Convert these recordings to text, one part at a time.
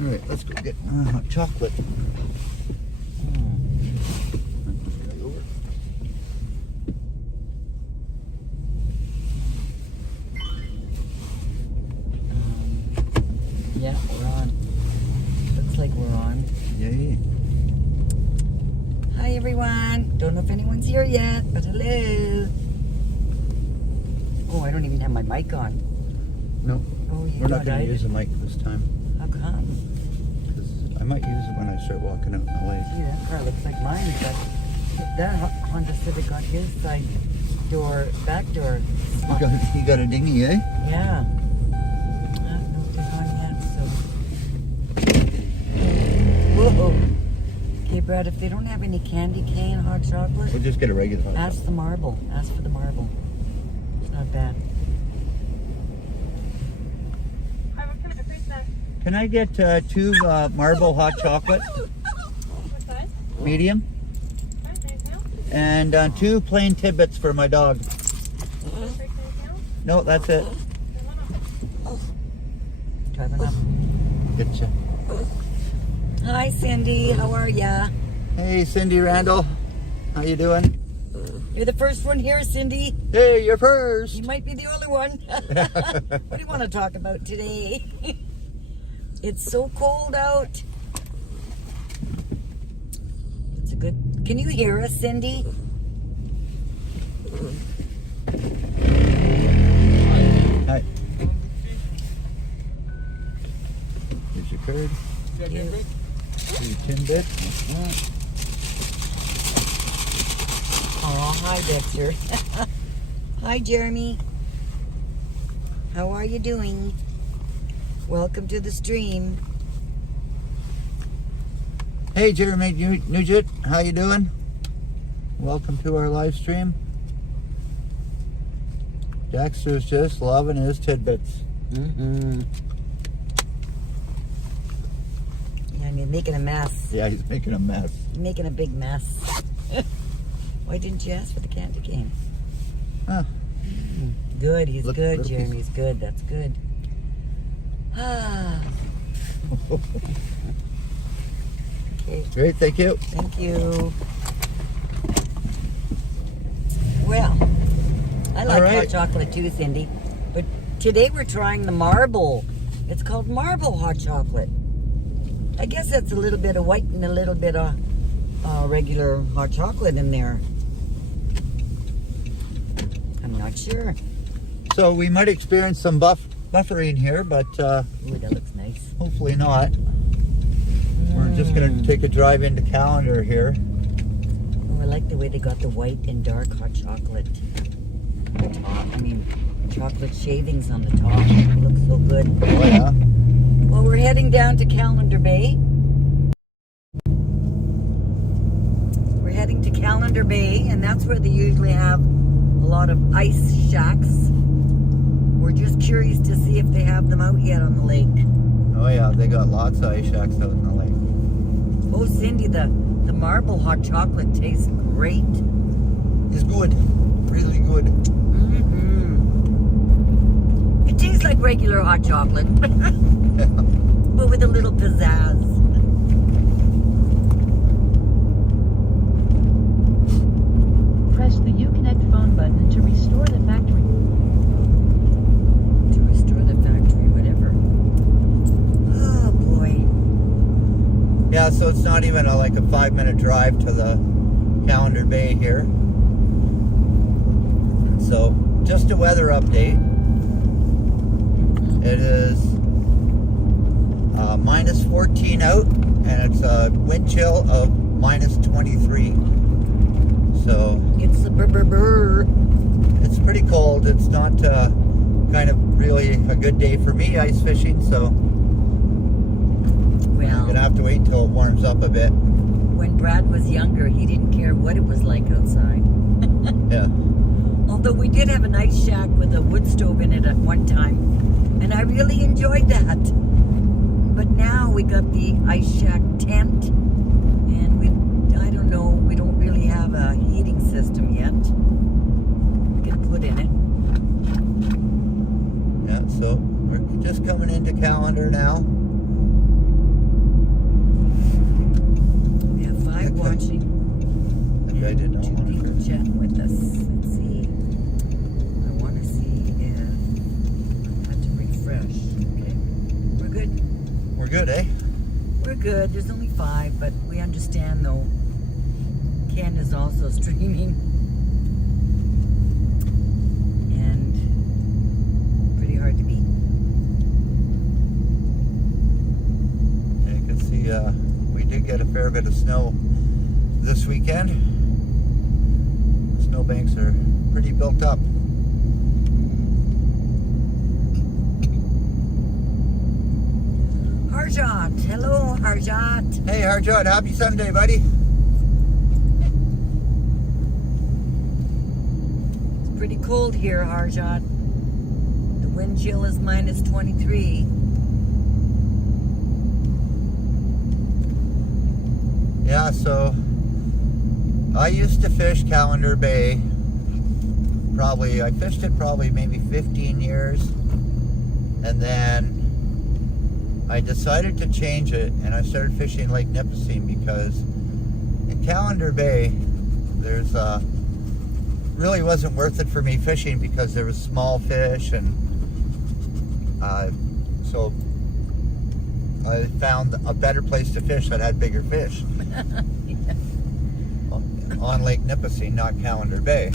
All right, let's go get hot chocolate. Yeah, we're on. Looks like we're on. Yay. Hi, everyone. Don't know if anyone's here yet, but hello. Oh, I don't even have my mic on. No, Oh, you we're not going to right? use the mic this time. How come? Because I might use it when I start walking out in the lake. Gee, that car looks like mine, but that Honda Civic on his side door, back door. You got a dinghy, eh? Yeah. I don't know if they're on yet, so. Whoa. Okay, Brad, if they don't have any candy cane hot chocolate, We'll just get a regular hot chocolate. ask the marble. Ask for the marble. It's not bad. Can I get 2 marble hot chocolate? What size? Medium. Okay, now? And 2 plain tidbits for my dog. No, that's it. Try them up. Getcha. Hi, Cindy. How are ya? Hey, Cindy Randall. How you doing? You're the first one here, Cindy. Hey, you're first. You might be the only one. What do you want to talk about today? It's so cold out. It's a good... Can you hear us, Cindy? Hi. Here's your card. Yes. Your tidbit. Oh, hi, Dexter. Hi, Jeremy. How are you doing? Welcome to the stream. Hey, Jeremy Nugent. How you doing? Welcome to our live stream. Dexter's just loving his tidbits. Mm-hmm. Yeah, I'm making a mess. Yeah, he's making a mess. Making a big mess. Why didn't you ask for the candy cane? Huh. Good, he's Look, good, little Jeremy. piece. He's good. That's good. Ah. Okay, Great, thank you. thank you. Well, I like All right. hot chocolate too, Cindy. But today we're trying the marble. It's called marble hot chocolate. I guess that's a little bit of white and a little bit of regular hot chocolate in there. I'm not sure. So we might experience some buffering here, but Ooh, that looks nice. hopefully not. We're just going to take a drive into Calendar here. Oh, I like the way they got the white and dark hot chocolate on the top. I mean, chocolate shavings on the top. It looks so good. Oh yeah. Well, we're heading down to Calendar Bay. We're heading to Calendar Bay, and that's where they usually have a lot of ice shacks. We're just curious to see if they have them out yet on the lake. Oh yeah, they got lots of ice shacks out in the lake. Oh, Cindy, the marble hot chocolate tastes great. It's good. Really good. Mm-hmm. It tastes like regular hot chocolate, but with a little pizzazz. Press the Uconnect phone button to restore the factory. To restore the factory, whatever. Oh boy. Yeah, so it's not even like a 5-minute drive to the Calendar Bay here. So, just a weather update. It is minus 14 out, and it's a wind chill of minus 23. So, It's the brr. it's pretty cold. It's not kind of really a good day for me ice fishing, so I'm Well, gonna have to wait until it warms up a bit. when Brad was younger, he didn't care what it was like outside. Yeah. Although we did have an ice shack with a wood stove in it at one time, and I really enjoyed that. But now we got the ice shack tent, and I don't know, we don't really have a heating system yet. We can put in it. Yeah, so we're just coming into Calendar now. watching. Maybe I did not Two want people to. chatting with us. Let's see. I want to see if I had to refresh. Okay. We're good. We're good, eh? We're good. There's only 5, but we understand though. Ken is also streaming. And pretty hard to beat. Yeah, you can see we did get a fair bit of snow this weekend. The snowbanks are pretty built up. Harjot. Hello, Harjot. Hey, Harjot, happy Sunday, buddy. It's pretty cold here, Harjot. The wind chill is minus 23. Yeah, so I used to fish Calendar Bay. I fished it probably maybe 15 years. And then I decided to change it and I started fishing Lake Nipissing because in Calendar Bay, there's really wasn't worth it for me fishing because there was small fish and so I found a better place to fish that had bigger fish. On Lake Nipissing, not Calendar Bay.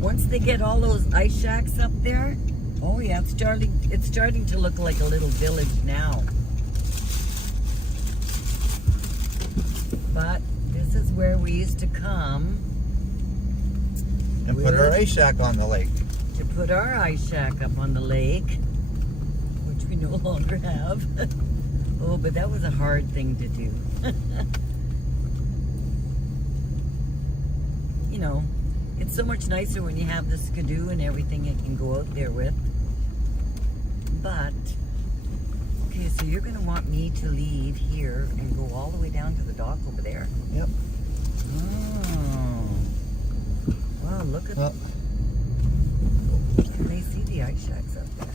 Once they get all those ice shacks up there, oh yeah, it's starting to look like a little village now. But this is where we used to come And put our ice shack on the lake. to put our ice shack up on the lake, which we no longer have. Oh, but that was a hard thing to do. You know, it's so much nicer when you have the skidoo and everything you can go out there with. But, okay, so you're going to want me to leave here and go all the way down to the dock over there. Yep. Oh. Wow, look at Well, Can they see the ice shacks up there?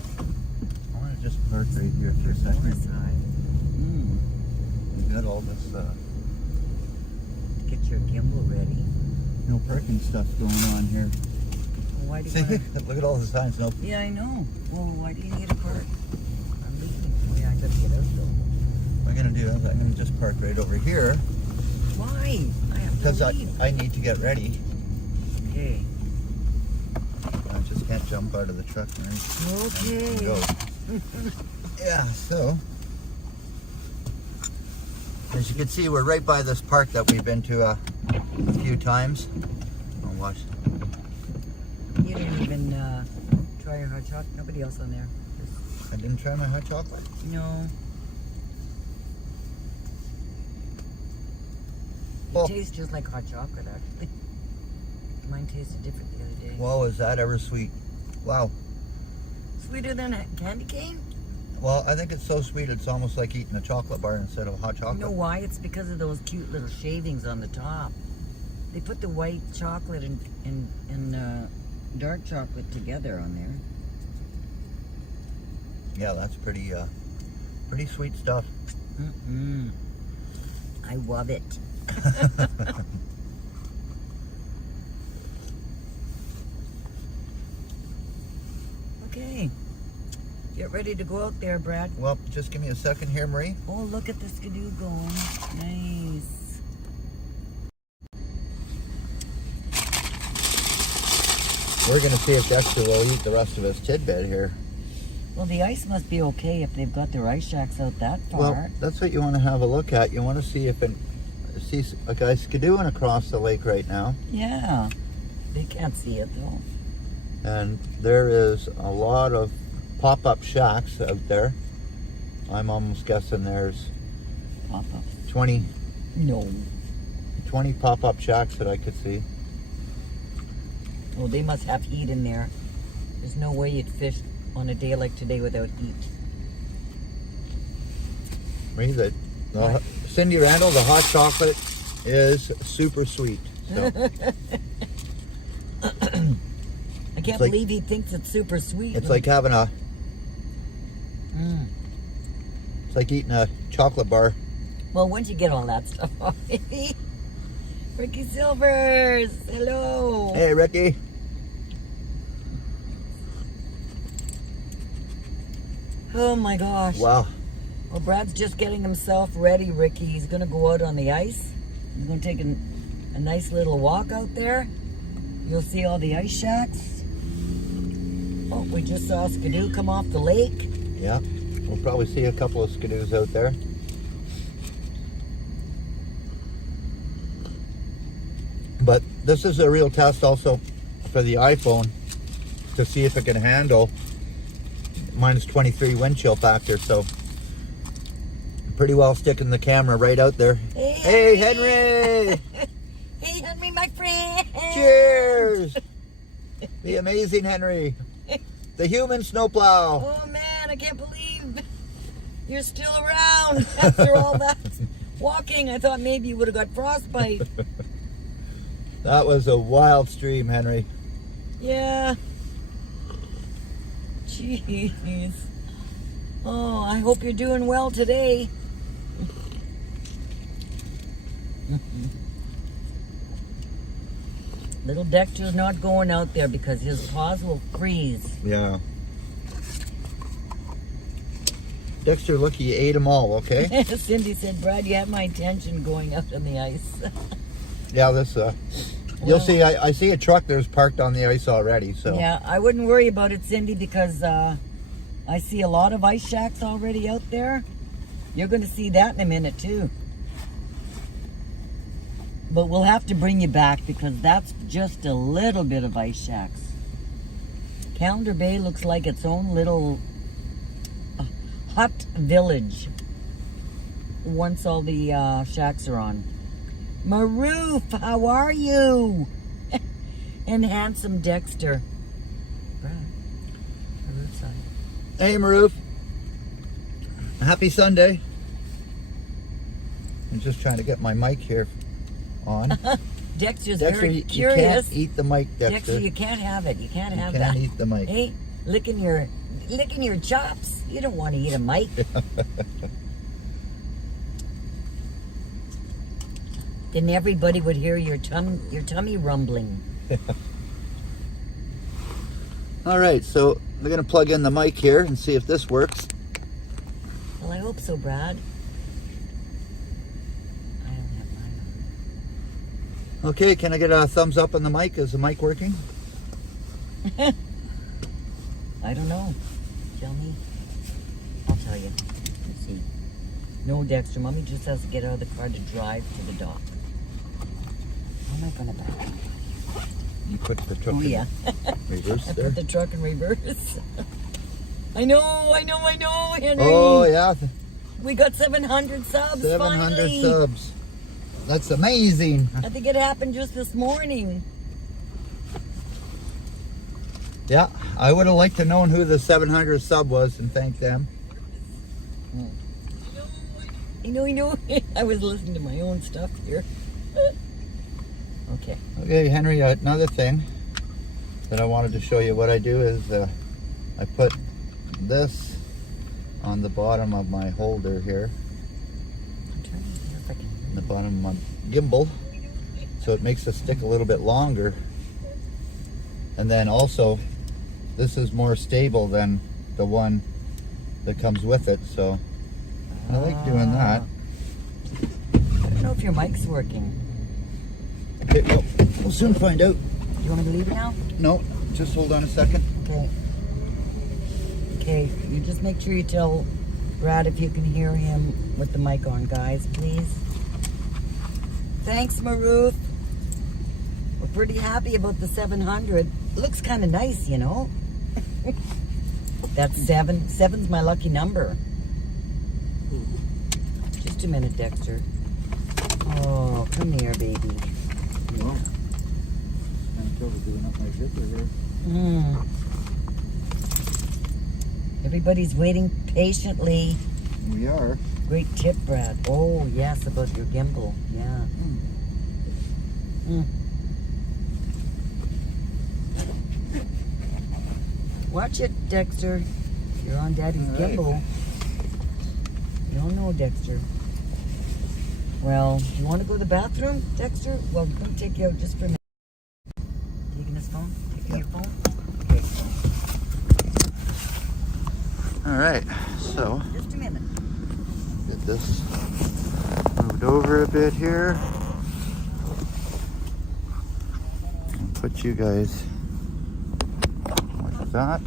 I want to just park right here for a North second. side. Mm. We got all this Get your gimbal ready. no parking stuff going on here. Well, why do you See, want to... look at all the signs. No. Yeah, I know. Well, why do you need a park? I'm leaving. Oh, yeah, I gotta get out though. What I'm gonna do is I'm gonna just park right over here Why? I have because to leave. I need to get ready. Okay. I just can't jump out of the truck and Okay. go. Yeah, so as you can see, we're right by this park that we've been to a few times. I'll watch. You didn't even try your hot chocolate. Nobody else on there. I didn't try my hot chocolate. No. Well- It tastes just like hot chocolate, actually. Mine tasted different the other day. Whoa, is that ever sweet? Wow. Sweeter than a candy cane? Well, I think it's so sweet it's almost like eating a chocolate bar instead of a hot You chocolate. know why? It's because of those cute little shavings on the top. They put the white chocolate and dark chocolate together on there. Yeah, that's pretty sweet stuff. Mm-mm. I love it. Okay. Get ready to go out there, Brad. Well, just give me a second here, Marie. Oh, look at the skidoo going. Nice. We're gonna see if Dexter will eat the rest of his tidbit here. Well, the ice must be okay if they've got their ice shacks out that far. Well, that's what you want to have a look at. You want to see if see a guy skidooing across the lake right now, Yeah. They can't see it, though. and there is a lot of pop-up shacks out there. I'm almost guessing there's Pop-up. 20 No. pop-up shacks that I could see. Well, they must have heat in there. There's no way you'd fish on a day like today without heat. Marie, Cindy Randall, the hot chocolate is super sweet. So I can't like- believe he thinks it's super sweet. it's like having Mm. it's like eating a chocolate bar. Well, once you get all that stuff off, Ricky Silvers. Hello. Hey, Ricky. Oh my gosh. Wow. Well, Brad's just getting himself ready, Ricky. He's going to go out on the ice. He's going to take a nice little walk out there. You'll see all the ice shacks. Oh, we just saw a skidoo come off the lake. Yeah. We'll probably see a couple of skidoos out there. But this is a real test also for the iPhone to see if it can handle minus 23 wind chill factor. So pretty well sticking the camera right out there. Hey, Henry! Hey, Henry, my friend! Cheers! The amazing Henry. The human snowplow. Oh man, I can't believe you're still around after all that walking. I thought maybe you would have got frostbite. That was a wild stream, Henry. Yeah. Jeez. Oh, I hope you're doing well today. Little Dexter's not going out there because his paws will freeze. Yeah. Dexter, look, you ate them all, okay? Cindy said, Brad, you have my attention going out on the ice. Yeah, this, you'll Well- see, I see a truck there's parked on the ice already, so. Yeah, I wouldn't worry about it, Cindy, because I see a lot of ice shacks already out there. You're going to see that in a minute, too. But we'll have to bring you back because that's just a little bit of ice shacks. Calendar Bay looks like its own little hut village once all the shacks are on. Maroof, how are you? And handsome Dexter. Brad, Maroof's on. Hey, Maroof. Happy Sunday. I'm just trying to get my mic here on. Dexter's Dexter, very you curious. can't eat the mic, Dexter. Dexter, you can't have it. You can't have You that. can't eat the mic. Hey, licking your chops. You don't want to eat a mic. Then everybody would hear your tummy rumbling. All right, so we're going to plug in the mic here and see if this works. Well, I hope so, Brad. I don't have mine Okay, can I get a thumbs up on the mic? Is the mic working? on. I don't know. Tell me. I'll tell you. Let's see. No, Dexter. Mommy just has to get out of the car to drive to the dock. How am I going to back? You put the truck Oh, yeah. in reverse I there. put the truck in reverse. I know, Henry. Oh, yeah. We got 700 subs 700 finally. subs. That's amazing. I think it happened just this morning. Yeah, I would have liked to known who the 700 sub was and thank them. I know. I was listening to my own stuff here. Okay. Okay, Henry, another thing that I wanted to show you what I do is I put this on the bottom of my holder here, I'm trying to see if I can. the bottom of my gimbal, so it makes the stick a little bit longer. And then also, this is more stable than the one that comes with it, so I like doing that. I don't know if your mic's working. Okay, well, we'll soon find out. Do you want me to leave it now? No, just hold on a second. Okay. Okay, you just make sure you tell Brad if you can hear him with the mic on, guys, please. Thanks, Maroof. We're pretty happy about the 700. It looks kind of nice, you know. That's 7. 7's my lucky number. Just a minute, Dexter. Oh, come here, baby. Well, I'm totally doing up my zipper here. Everybody's waiting patiently. We are. Great tip, Brad. Oh, yes, about your gimbal. Yeah. Watch it, Dexter. You're on Daddy's All right. gimbal. You don't know, Dexter. Well, you want to go to the bathroom, Dexter? Well, I'm going to take you out just for a minute. Taking his phone? Taking your phone? Okay. All right, so Just a minute. get this moved over a bit here. And put you guys like that.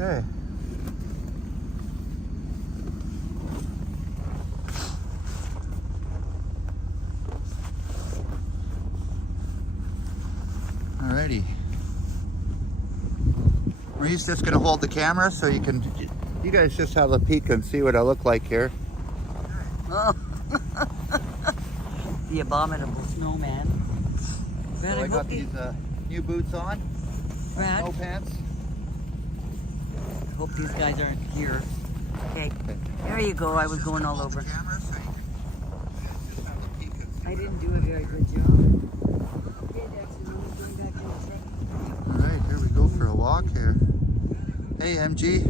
Okay. Alrighty. Marie's just gonna hold the camera so you guys just have a peek and see what I look like here. Oh. The abominable snowman. So I got these new boots on, Brad, snow pants. hope these guys aren't here. Okay, there you go. I was going all over. I didn't do a very good job. Okay, Dexter, you want to bring back in the truck? Alright, here we go for a walk here. Hey MG,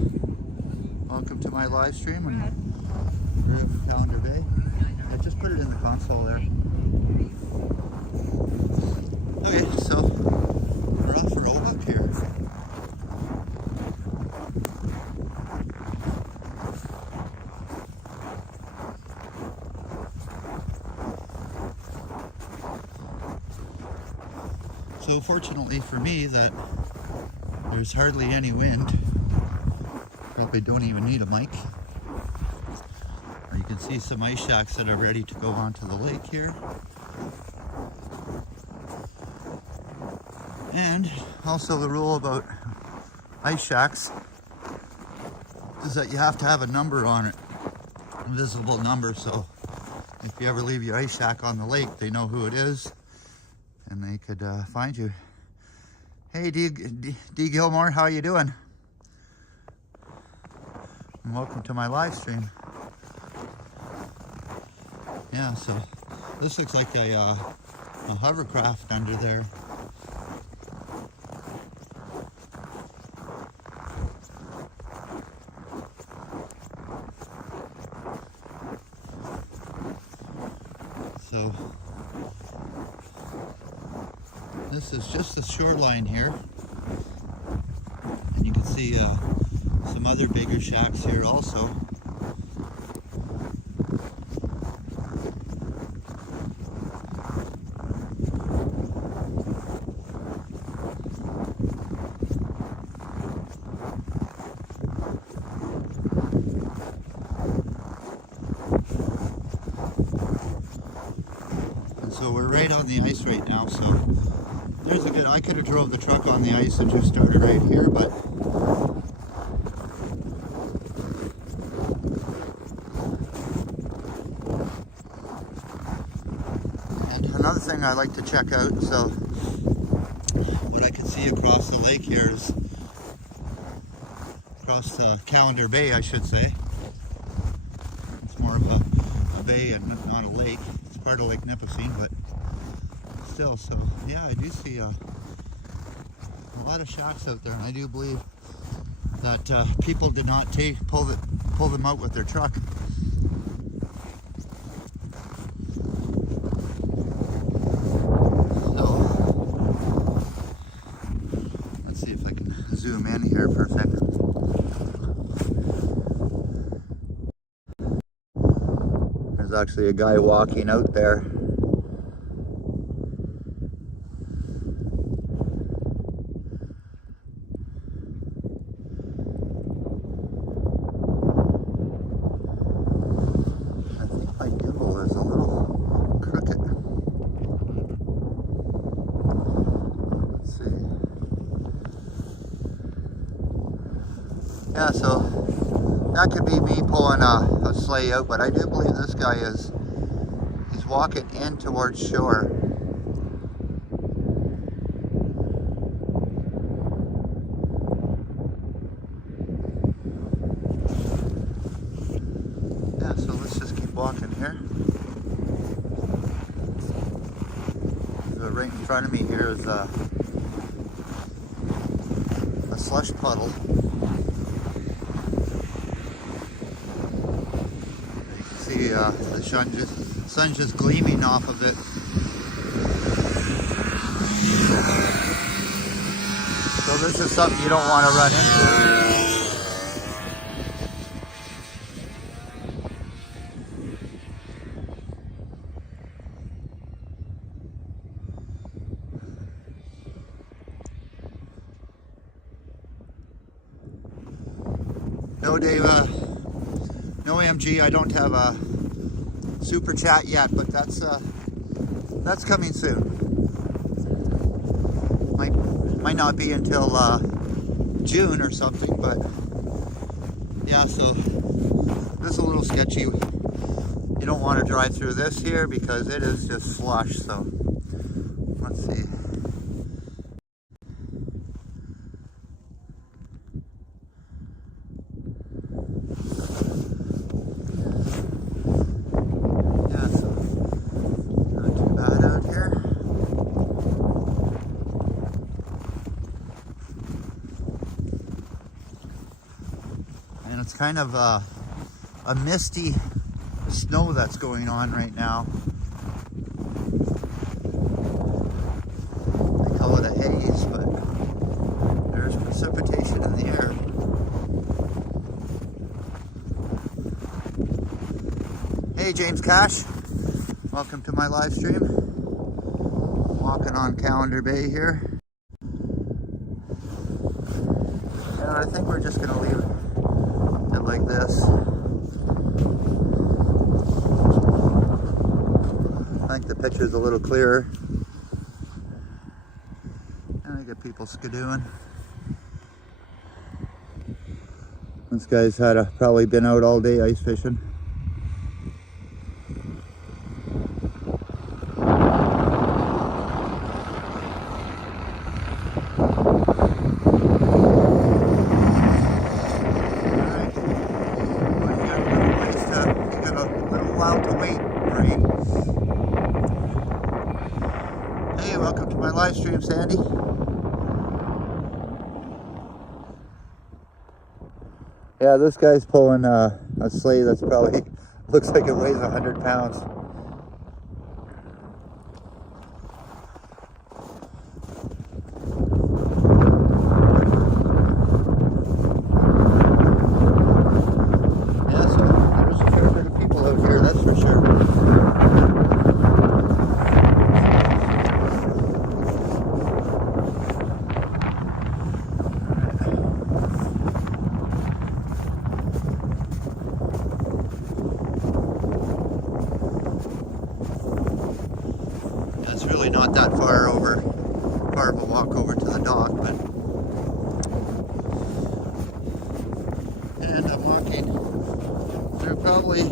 welcome to my live stream on Calendar Bay. I just put it in the console there. Okay, so we're off for Roebuck here. So fortunately for me that there's hardly any wind. Probably don't even need a mic. You can see some ice shacks that are ready to go onto the lake here. And also the rule about ice shacks is that you have to have a number on it, a visible number, so if you ever leave your ice shack on the lake, they know who it is and they could find you. Hey D Gilmore, how you doing? And welcome to my live stream. Yeah, so this looks like a hovercraft under there. So this is just the shoreline here, and you can see some other bigger shacks here also. So we're right on the ice right now, so there's a good, I could have drove the truck on the ice and just started right here, but and another thing I like to check out, so what I can see across the lake here is, across the Calendar Bay I should say, it's more of a bay and not a lake. Part of Lake Nipissing, but still, so yeah, I do see a lot of shacks out there, and I do believe that people did not pull them out with their truck. So let's see if I can zoom in here for a second. There's actually a guy walking out there. I think my gimbal is a little crooked. Let's see. Yeah, so that could be me pulling a sleigh out, but I do believe this guy he's walking in towards shore. front of me here is a slush puddle. You can see the sun's just gleaming off of it. So this is something you don't want to run into. No, Dave, no MG. I don't have a super chat yet, but that's coming soon. Might not be until June or something, but yeah. So this is a little sketchy. You don't want to drive through this here because it is just slush. So let's see. It's kind of a misty snow that's going on right now. They call it a haze, but there's precipitation in the air. Hey, James Cash. Welcome to my live stream. Walking on Calendar Bay here. And I think we're just going to leave it like this. I think the picture's a little clearer. And I get people skidooing. This guy's probably been out all day ice fishing. Welcome to my live stream, Sandy. Yeah, this guy's pulling a sleigh that's probably looks like it weighs 100 pounds. Yeah, so there's a fair bit of people out here, that's for sure. Not that far of a walk over to the dock, but and I'm walking through probably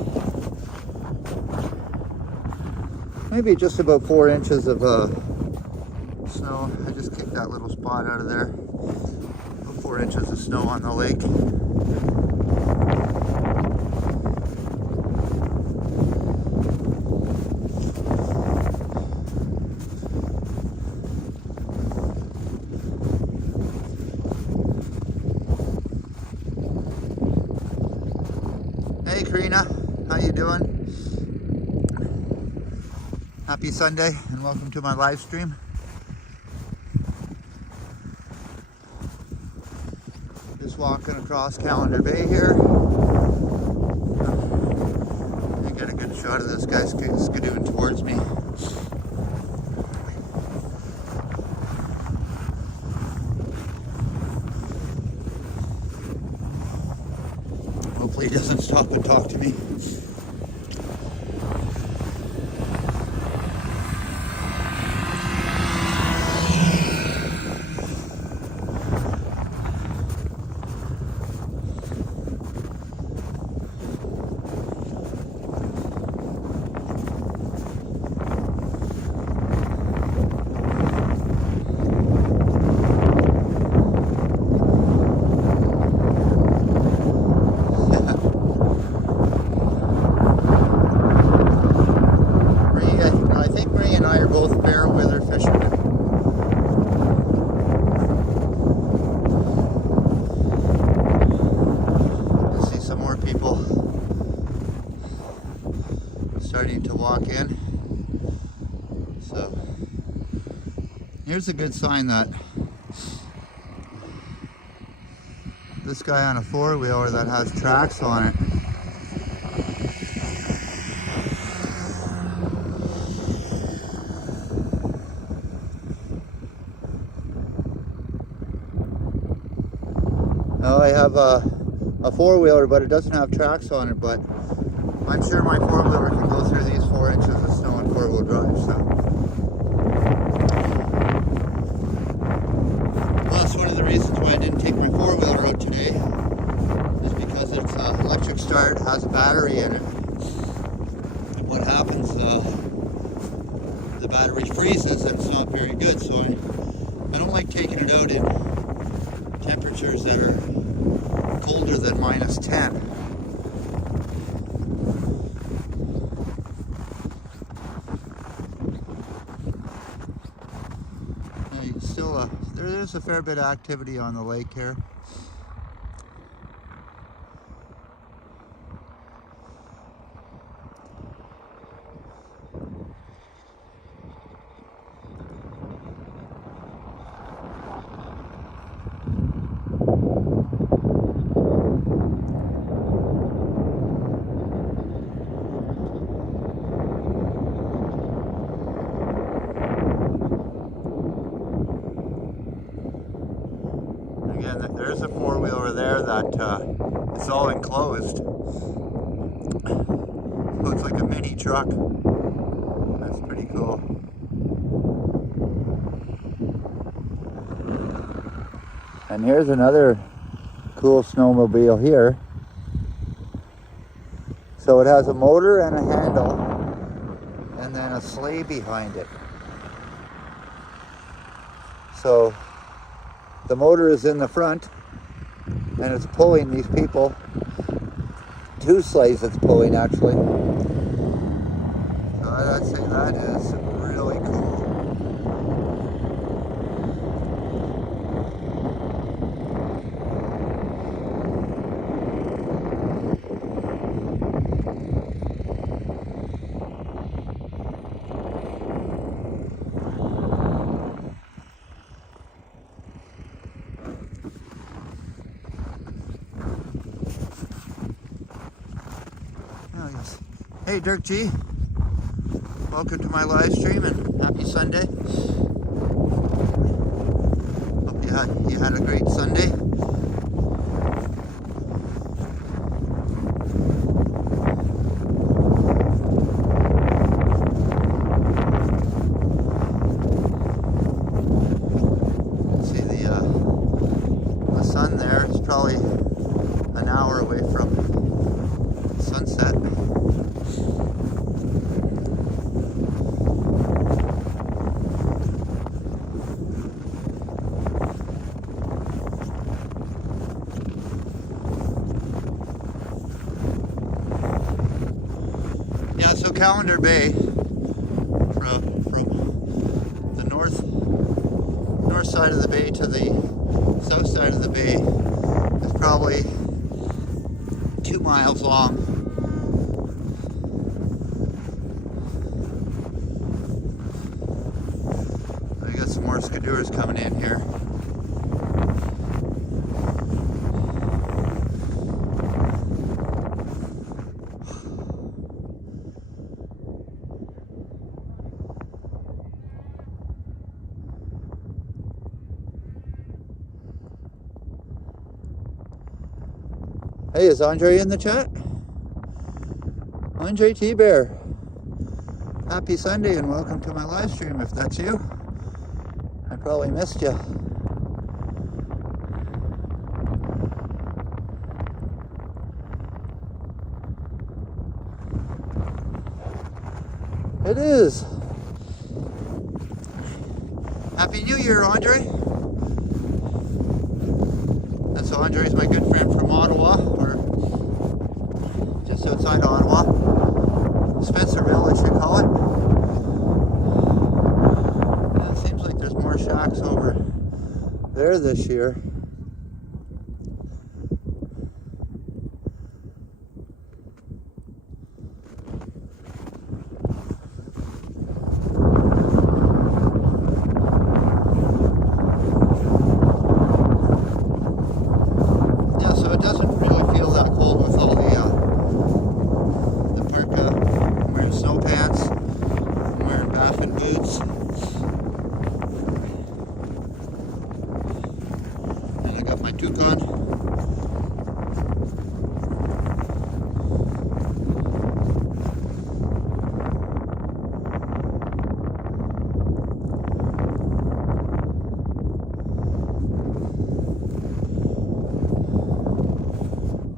maybe just about 4 inches of snow. I just kicked that little spot out of there. About 4 inches of snow on the lake. Hey Karina, how you doing? Happy Sunday and welcome to my live stream. Just walking across Calendar Bay here. I got a good shot of this guy skidooing towards me. Hopefully he doesn't stop and talk to me. Here's a good sign that this guy on a four-wheeler that has tracks on it. Now I have a four-wheeler, but it doesn't have tracks on it, but I'm sure my four-wheeler can go through these 4 inches of snow in four-wheel drive, so. Well, that's one of the reasons why I didn't take my four-wheeler out today, is because it's electric start, has a battery in it. And what happens, the battery freezes and it's not very good, so I don't like taking it out in temperatures that are colder than -10. Still, there's a fair bit of activity on the lake here. Again, there's a four-wheeler there that is all enclosed. Looks like a mini truck. That's pretty cool. And here's another cool snowmobile here. So it has a motor and a handle, and then a sleigh behind it. So the motor is in the front, and it's pulling these people. 2 sleighs it's pulling, actually. So I'd say that is really cool. Hey Dirk G, welcome to my live stream and happy Sunday. Hope you had a great Sunday. See the sun there is probably an hour away from sunset. So Calendar Bay, from the north side of the bay to the south side of the bay, is probably 2 miles long. I got some more Skidoors coming in here. Hey, is Andre in the chat? Andre T-Bear. Happy Sunday and welcome to my live stream if that's you. I probably missed you. It is. Happy New Year, Andre. And so Andre's my good friend from Ottawa, or just outside Ottawa. Spencerville, I should call it. And it seems like there's more shacks over there this year. Yukon.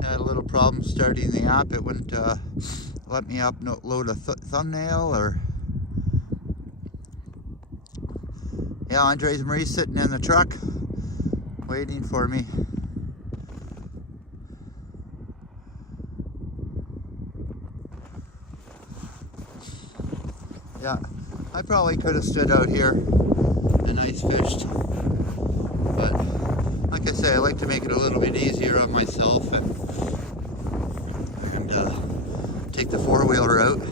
Had a little problem starting the app. It wouldn't let me upload a thumbnail or. Yeah, Andres Marie's sitting in the truck waiting for me. Yeah, I probably could have stood out here and ice fished, but like I say, I like to make it a little bit easier on myself and take the four-wheeler out.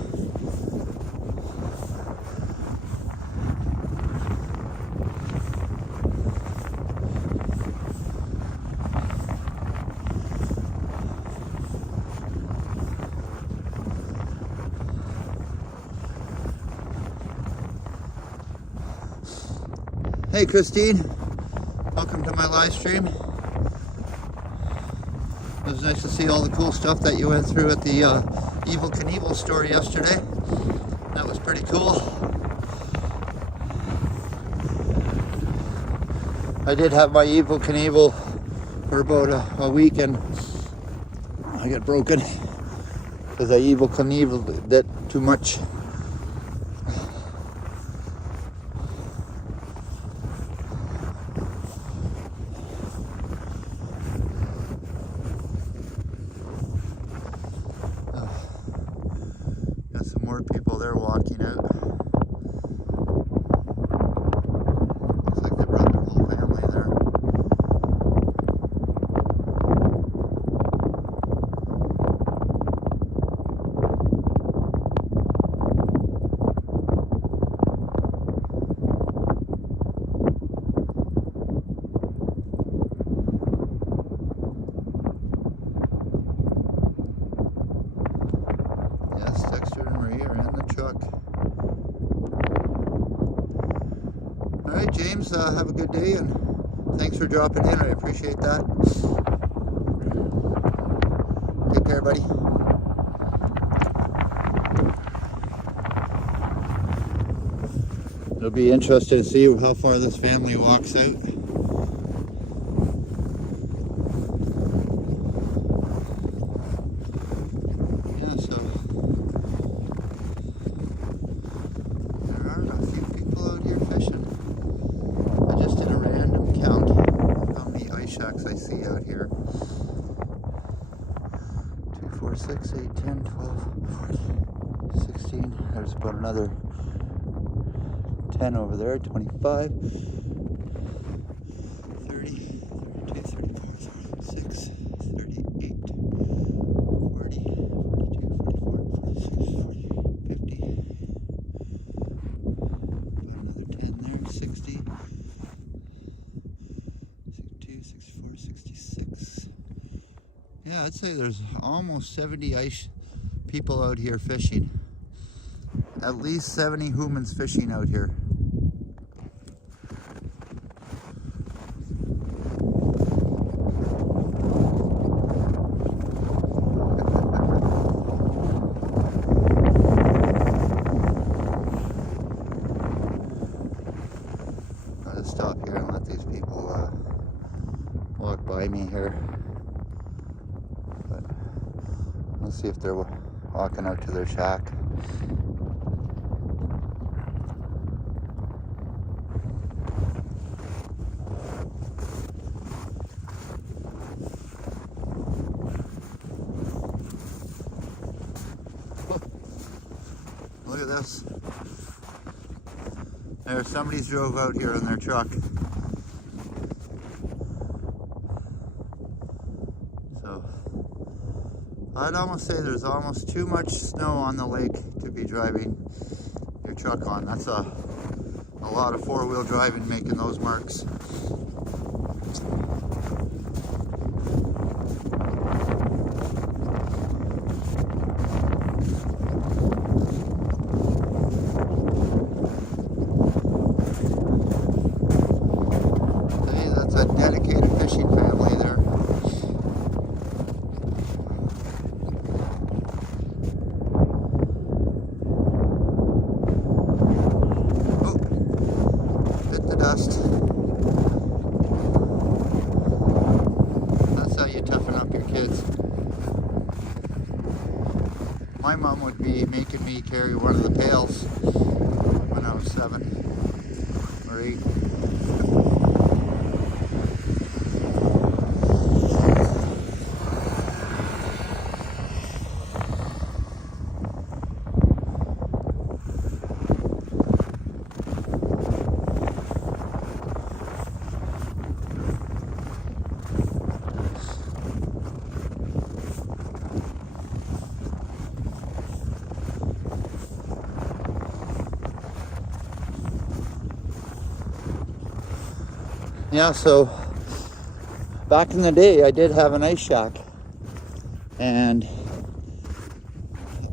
Hey Christine, welcome to my live stream. It was nice to see all the cool stuff that you went through at the Evel Knievel store yesterday. That was pretty cool. I did have my Evel Knievel for about a week and I got broken because I Evel Knieveled it too much. More people there walking out. Looks like they brought their whole family there. Yes, Dexter and Marie are in the truck. All right, James, have a good day and thanks for dropping in. I appreciate that. Take care, buddy. It'll be interesting to see how far this family walks out. I see out here. 2, 4, 6, 8, 10, 12, 14, 16. There's about another 10 over there. 25, 30, 32, 34, 36, 38, 40, 42, 44, 46, 40, 50. About another 10 there. 60. 64, 66. Yeah, I'd say there's almost 70 ice people out here fishing. At least 70 humans fishing out here. I'll just stop here and let these people walk by me here, but let's see if they're walking out to their shack. Oh, look at this. There, somebody's drove out here in their truck. I'd almost say there's almost too much snow on the lake to be driving your truck on. That's a lot of four-wheel driving making those marks. Hey, that's a dedicated fishing family there. me, making me carry one of the pails when I was 7 or 8. Yeah, so back in the day, I did have an ice shack, and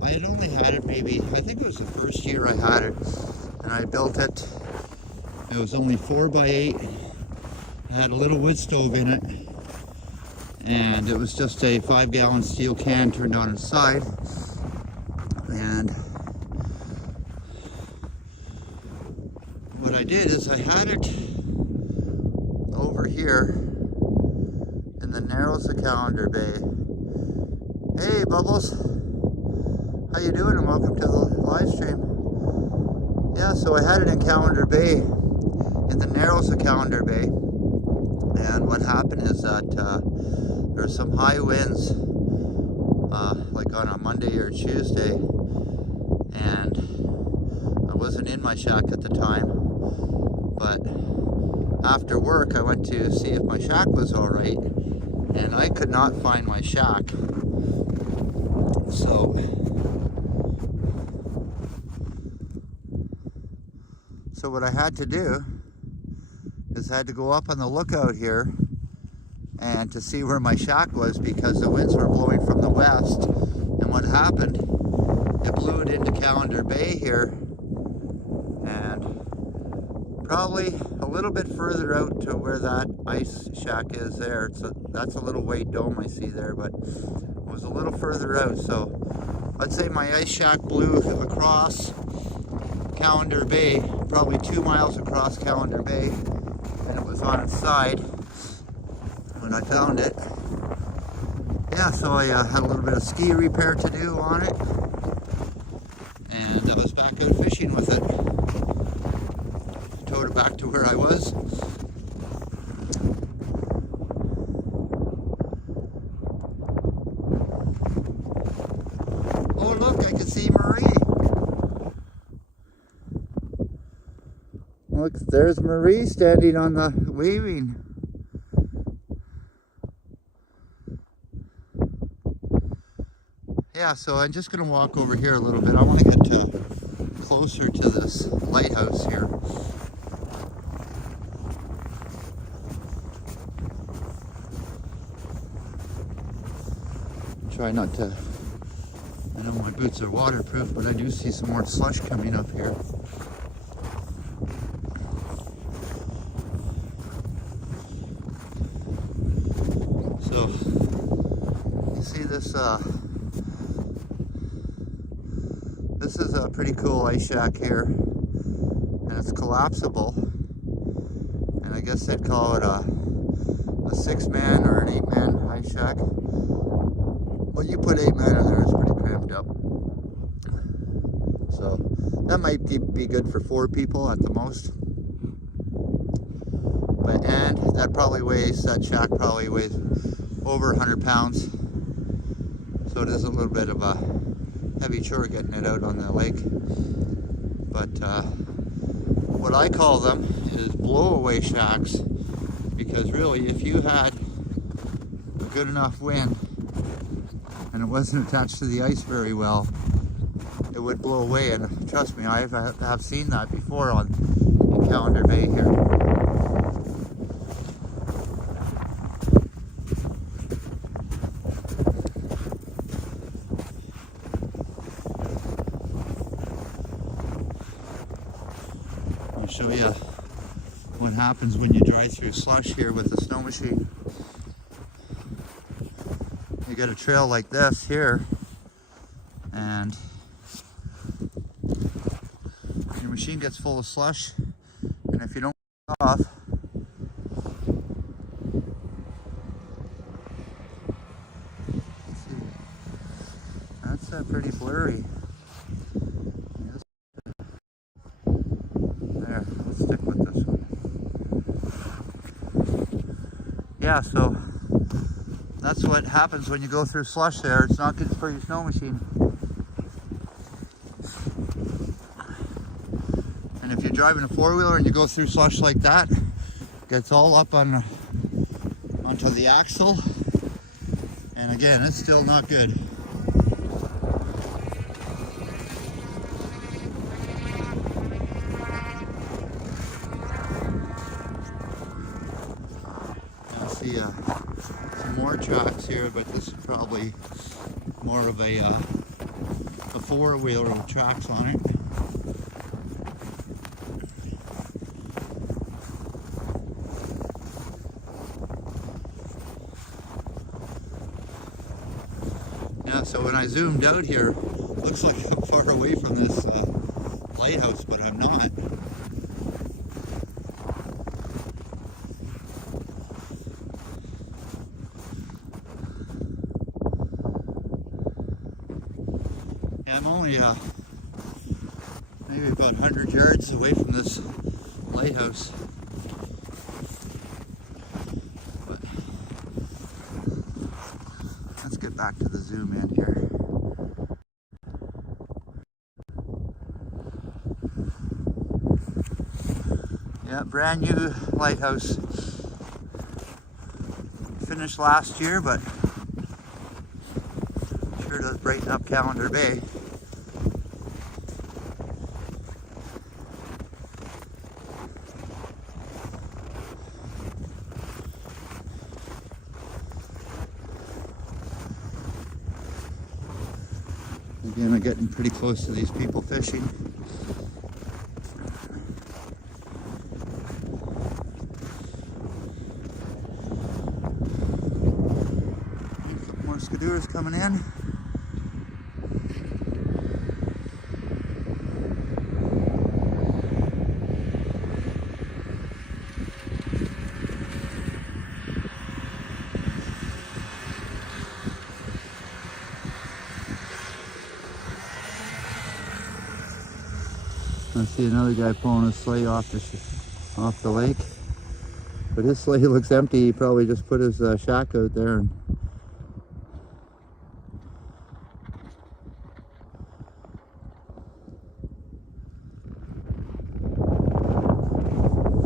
I had only had it maybe, I think it was the first year I had it, and I built it. It was only 4x8. I had a little wood stove in it, and it was just a 5-gallon steel can turned on its side. And what I did is I had it over here in the Narrows of Calendar Bay. Hey Bubbles, how you doing, and welcome to the live stream. Yeah, so I had it in Calendar Bay, in the Narrows of Calendar Bay, and what happened is that there's some high winds like on a Monday or Tuesday, and I wasn't in my shack at the time, but after work I went to see if my shack was all right, and I could not find my shack. So what I had to do is I had to go up on the lookout here and to see where my shack was, because the winds were blowing from the west. And what happened, it blew it into Calendar Bay here, and probably a little bit further out to where that ice shack is there. That's a little white dome I see there, but it was a little further out. So I'd say my ice shack blew across Calendar Bay, probably 2 miles across Calendar Bay, and it was on its side when I found it. Yeah, so I had a little bit of ski repair to do on it, and I was back out fishing with it. Towed it back to where I was. Oh look, I can see Marie. Look, there's Marie standing on the waving. Yeah, so I'm just going to walk over here a little bit. I want to get closer to this lighthouse here. Try not to, I know my boots are waterproof, but I do see some more slush coming up here. So, you see this, this is a pretty cool ice shack here, and it's collapsible, and I guess they'd call it a 6-man or an 8-man ice shack. Well, you put 8 men in there, it's pretty cramped up. So that might be good for 4 people at the most. But, and that shack probably weighs over 100 pounds. So it is a little bit of a heavy chore getting it out on the lake. But what I call them is blow-away shacks, because really if you had a good enough wind and it wasn't attached to the ice very well, it would blow away. And trust me, I have seen that before in Calendar Bay here. I'll show you what happens when you drive through slush here with the snow machine. You get a trail like this here, and your machine gets full of slush, and if you don't get off, let's see, that's pretty blurry. yeah, so that's what happens when you go through slush there. It's not good for your snow machine. And if you're driving a four-wheeler and you go through slush like that, it gets all up onto the axle. And again, it's still not good. See some more tracks here, but this is probably more of a four-wheeler with tracks on it. Yeah, so when I zoomed out here, looks like I'm far away from this lighthouse, but I'm not. I'm only maybe about 100 yards away from this lighthouse. But let's get back to the zoom in here. Yeah, brand new lighthouse. Finished last year, but sure does brighten up Calendar Bay. Again, I'm getting pretty close to these people fishing. A couple more Skidoos coming in. I see another guy pulling his sleigh off the lake, but his sleigh looks empty. He probably just put his shack out there. And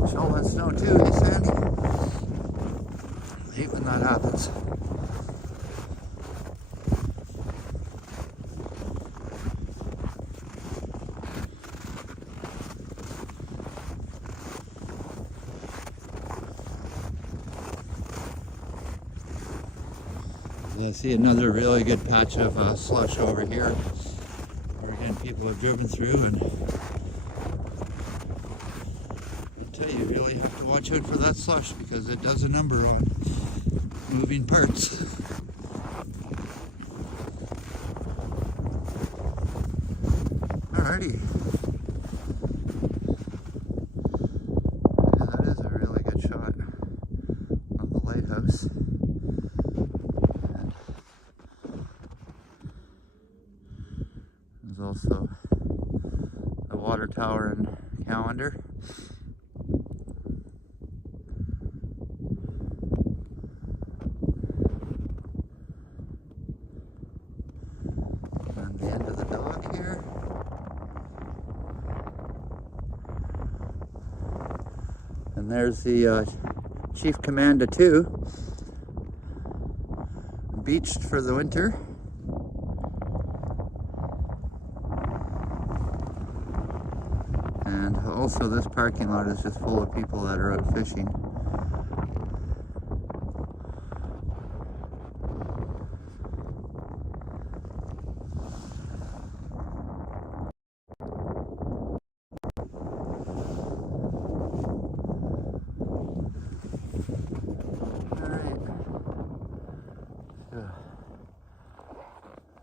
shoveling snow too, hey Sandy? I hate when that happens. I see another really good patch of slush over here, where again people have driven through, and I tell you, you really have to watch out for that slush because it does a number on moving parts. Alrighty. Yeah, that is a really good shot of the lighthouse. There's also the water tower and Calendar. And the end of the dock here. And there's the Chief Commander 2, beached for the winter. And also this parking lot is just full of people that are out fishing.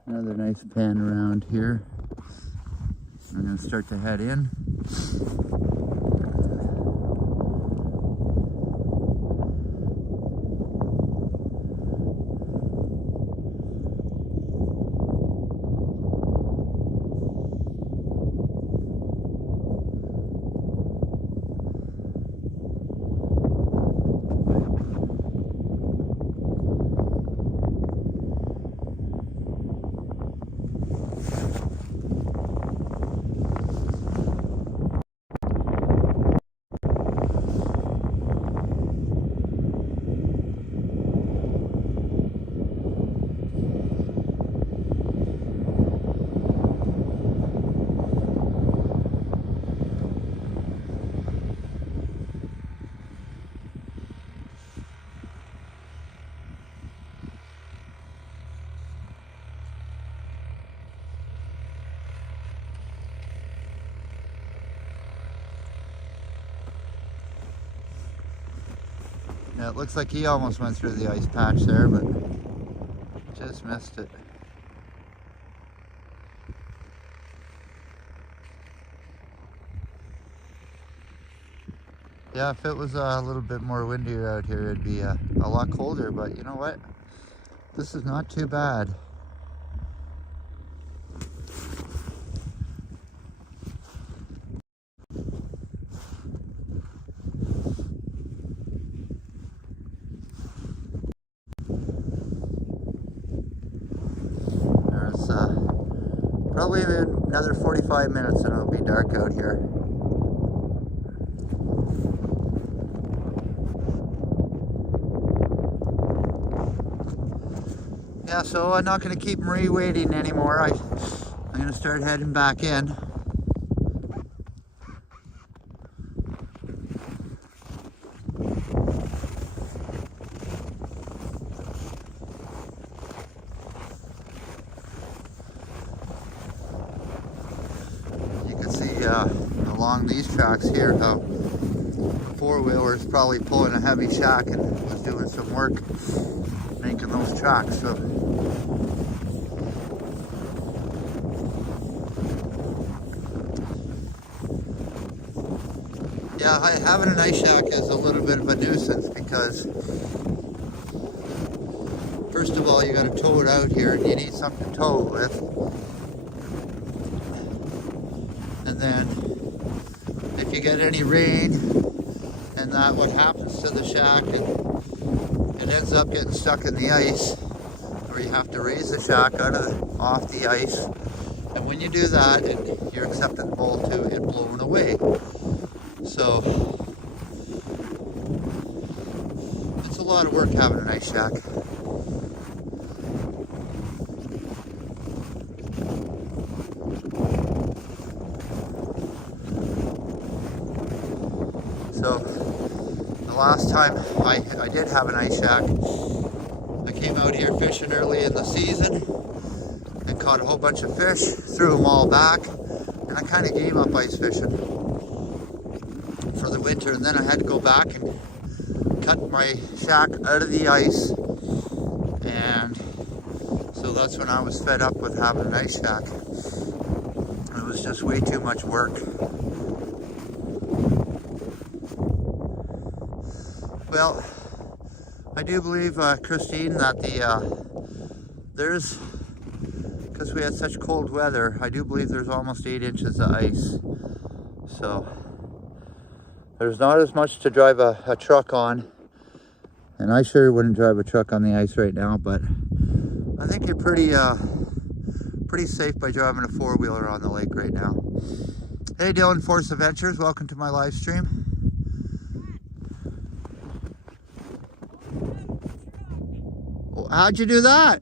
Another nice pan around here. I'm going to start to head in. Yeah, it looks like he almost went through the ice patch there, but just missed it. Yeah, if it was a little bit more windier out here, it'd be a lot colder, but you know what? This is not too bad. There's probably another 45 minutes and it'll be dark out here. Yeah, so I'm not going to keep Marie waiting anymore. I'm going to start heading back in. You can see along these tracks here how four-wheeler is probably pulling a heavy shack and was doing some work making those tracks. So yeah, having an ice shack is a little bit of a nuisance because first of all you got to tow it out here and you need something to tow it with, and then if you get any rain and that, what happens to the shack, it ends up getting stuck in the ice, or you have to raise the shack off the ice, and when you do that, you're susceptible to it blowing away. So it's a lot of work having an ice shack. So the last time I did have an ice shack, I came out here fishing early in the season and caught a whole bunch of fish, threw them all back, and I kind of gave up ice fishing for the winter. And then I had to go back and cut my shack out of the ice, and so that's when I was fed up with having an ice shack. It was just way too much work. Well, I do believe, Christine, that because we had such cold weather, I do believe there's almost 8 inches of ice. So there's not as much to drive a truck on, and I sure wouldn't drive a truck on the ice right now, but I think you're pretty safe by driving a four-wheeler on the lake right now. Hey Dylan, Force Adventures, welcome to my live stream. Oh, how'd you do that?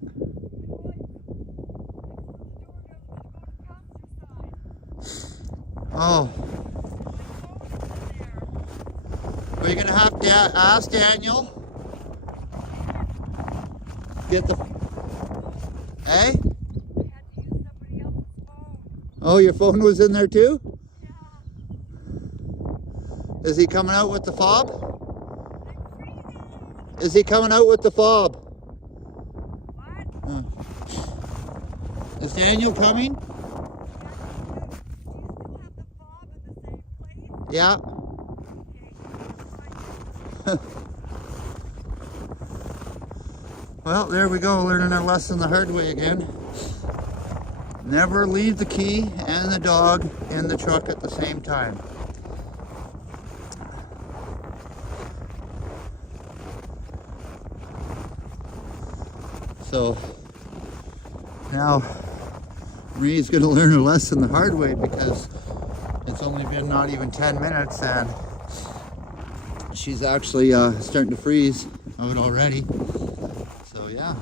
Oh. Are you gonna have to ask Daniel? Get the... Hey? Oh, your phone was in there too? Is he coming out with the fob? Is he coming out with the fob? Is Daniel coming? Yeah. Well, there we go, learning our lesson the hard way again. Never leave the key and the dog in the truck at the same time. So now Marie's going to learn her lesson the hard way, because it's only been not even 10 minutes and she's actually starting to freeze out already. So yeah.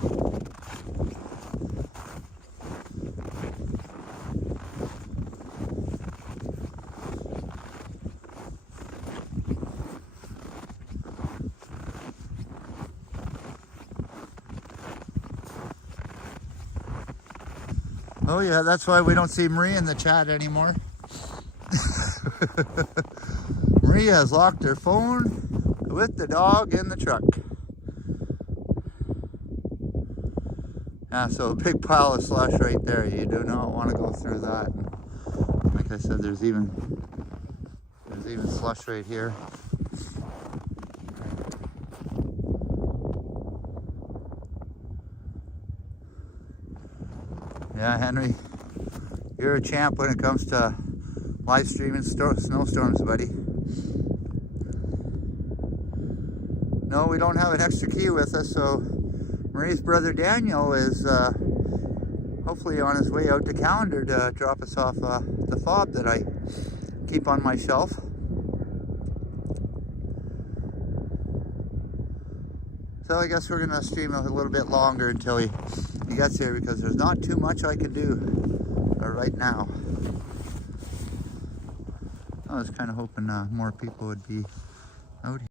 Oh yeah, that's why we don't see Marie in the chat anymore. Maria has locked her phone with the dog in the truck. Yeah, so a big pile of slush right there. You do not want to go through that. And like I said, there's even slush right here. Yeah, Henry, you're a champ when it comes to live streaming snowstorms, buddy. No, we don't have an extra key with us, so Marie's brother Daniel is hopefully on his way out to Callander to drop us off the fob that I keep on my shelf. So I guess we're gonna stream a little bit longer until he gets here, because there's not too much I can do right now. I was kind of hoping more people would be out here.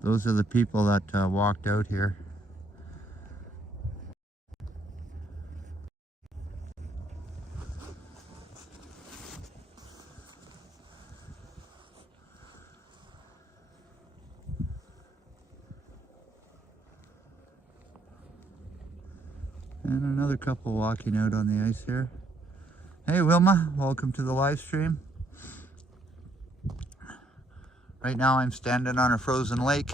Those are the people that walked out here. And another couple walking out on the ice here. Hey Wilma, welcome to the live stream. Right now I'm standing on a frozen lake.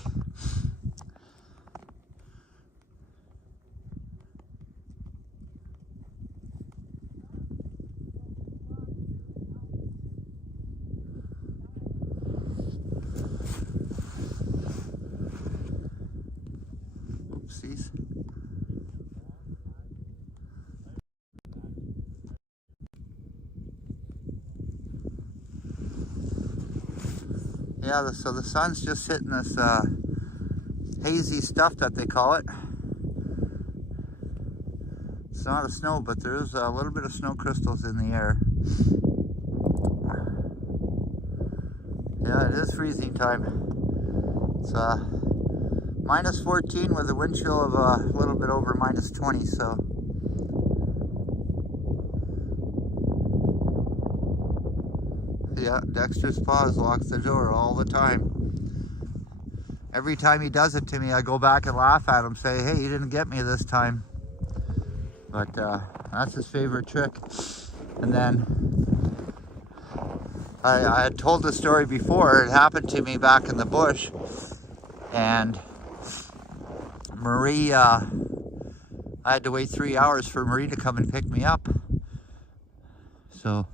Oopsies. Yeah, so the sun's just hitting this hazy stuff that they call it. It's not a snow, but there's a little bit of snow crystals in the air. Yeah, it is freezing time. It's minus 14 with a wind chill of a little bit over minus 20, so. Yeah, Dexter's Paws locks the door all the time. Every time he does it to me, I go back and laugh at him, say, hey, you didn't get me this time. But that's his favorite trick. And then I had told the story before. It happened to me back in the bush. And Marie, I had to wait 3 hours for Marie to come and pick me up. So,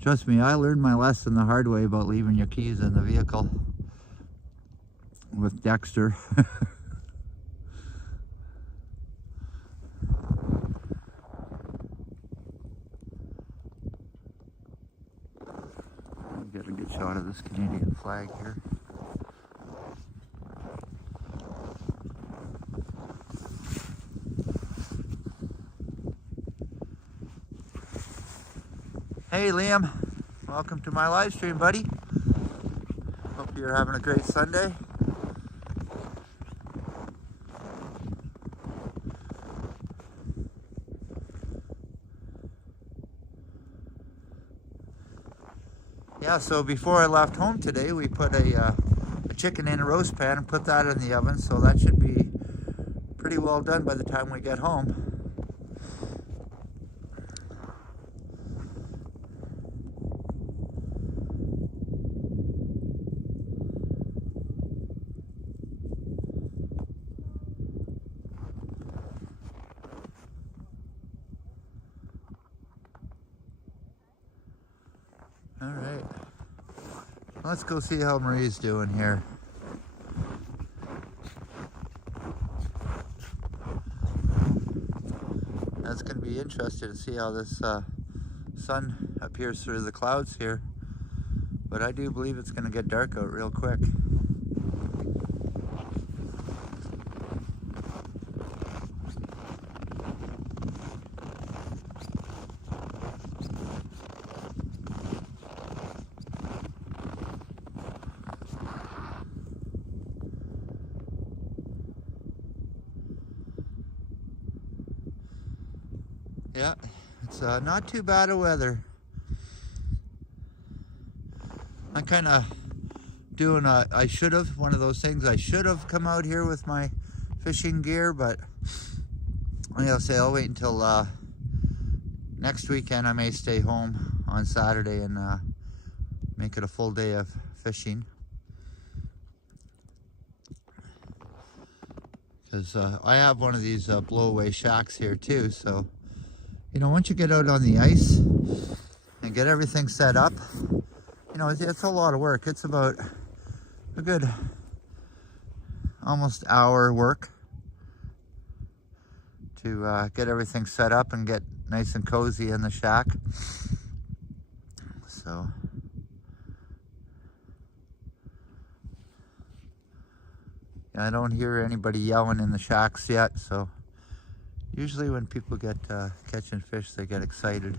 trust me, I learned my lesson the hard way about leaving your keys in the vehicle with Dexter. Get a good shot of this Canadian flag here. Hey Liam, welcome to my live stream, buddy. Hope you're having a great Sunday. Yeah, so before I left home today, we put a chicken in a roast pan and put that in the oven, so that should be pretty well done by the time we get home. All right, let's go see how Marie's doing here. That's going to be interesting to see how this sun appears through the clouds here. But I do believe it's going to get dark out real quick. Yeah, it's not too bad of weather. I'm kind of doing I should have, one of those things, I should have come out here with my fishing gear, but I'll say I'll wait until next weekend. I may stay home on Saturday and make it a full day of fishing. Because I have one of these blow-away shacks here too, so you know, once you get out on the ice and get everything set up, you know, it's a lot of work. It's about a good almost hour work to get everything set up and get nice and cozy in the shack. So I don't hear anybody yelling in the shacks yet, so usually when people get catching fish, they get excited.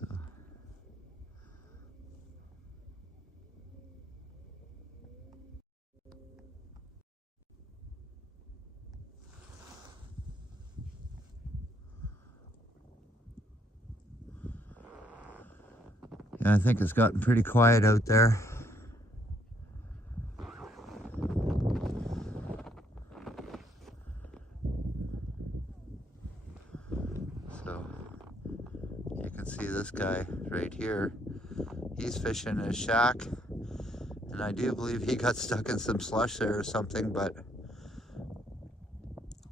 So. Yeah, I think it's gotten pretty quiet out there. See this guy right here, he's fishing his shack, and I do believe he got stuck in some slush there or something, but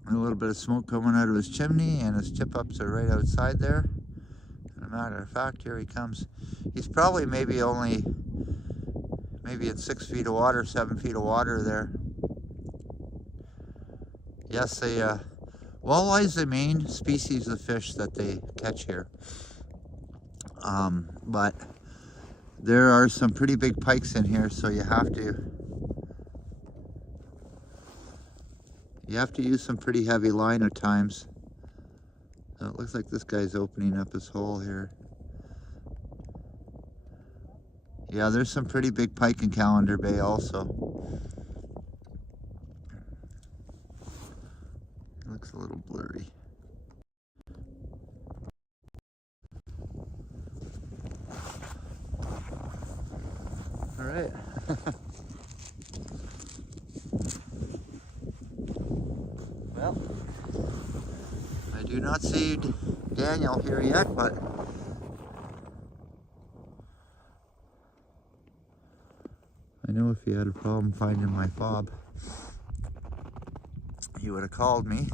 a little bit of smoke coming out of his chimney, and his tip ups are right outside there. As a matter of fact, here he comes. He's probably maybe in 6 feet of water, 7 feet of water there. Yes, walleye is the main species of fish that they catch here. But there are some pretty big pikes in here, so you have to use some pretty heavy line at times. So it looks like this guy's opening up his hole here. Yeah, there's some pretty big pike in Calendar Bay also. It looks a little blurry. All right. Well, I do not see Daniel here yet, but I know if he had a problem finding my fob, he would have called me.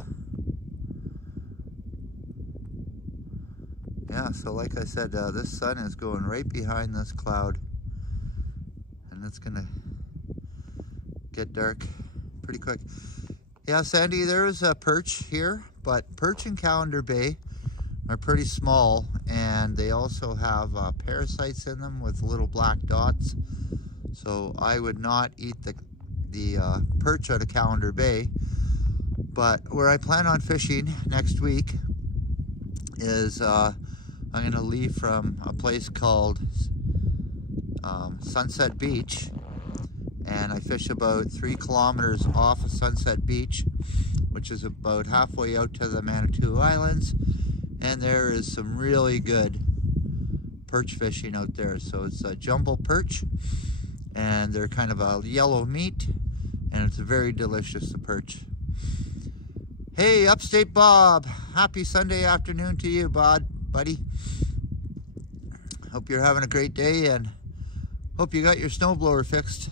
Yeah, so like I said, this sun is going right behind this cloud. It's gonna get dark pretty quick. Yeah, Sandy, there's a perch here, but perch in Calendar Bay are pretty small, and they also have parasites in them with little black dots. So I would not eat the perch out of Calendar Bay. But where I plan on fishing next week is I'm gonna leave from a place called Sunset Beach, and I fish about 3 kilometers off of Sunset Beach, which is about halfway out to the Manitou Islands, and there is some really good perch fishing out there. So it's a jumbo perch, and they're kind of a yellow meat, and it's very delicious, the perch. Hey, Upstate Bob, happy Sunday afternoon to you, buddy. Hope you're having a great day, and hope you got your snowblower fixed.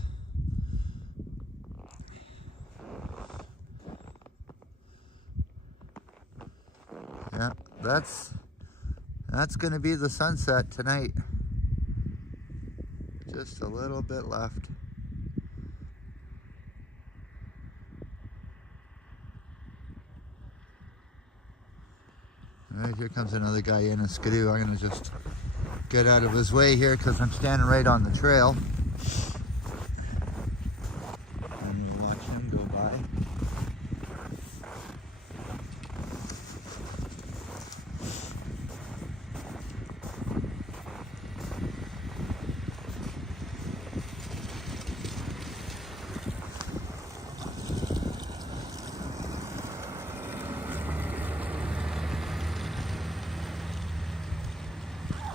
Yeah, that's gonna be the sunset tonight. Just a little bit left. All right, here comes another guy in a skidoo. I'm gonna just get out of his way here because I'm standing right on the trail. And we'll watch him go by.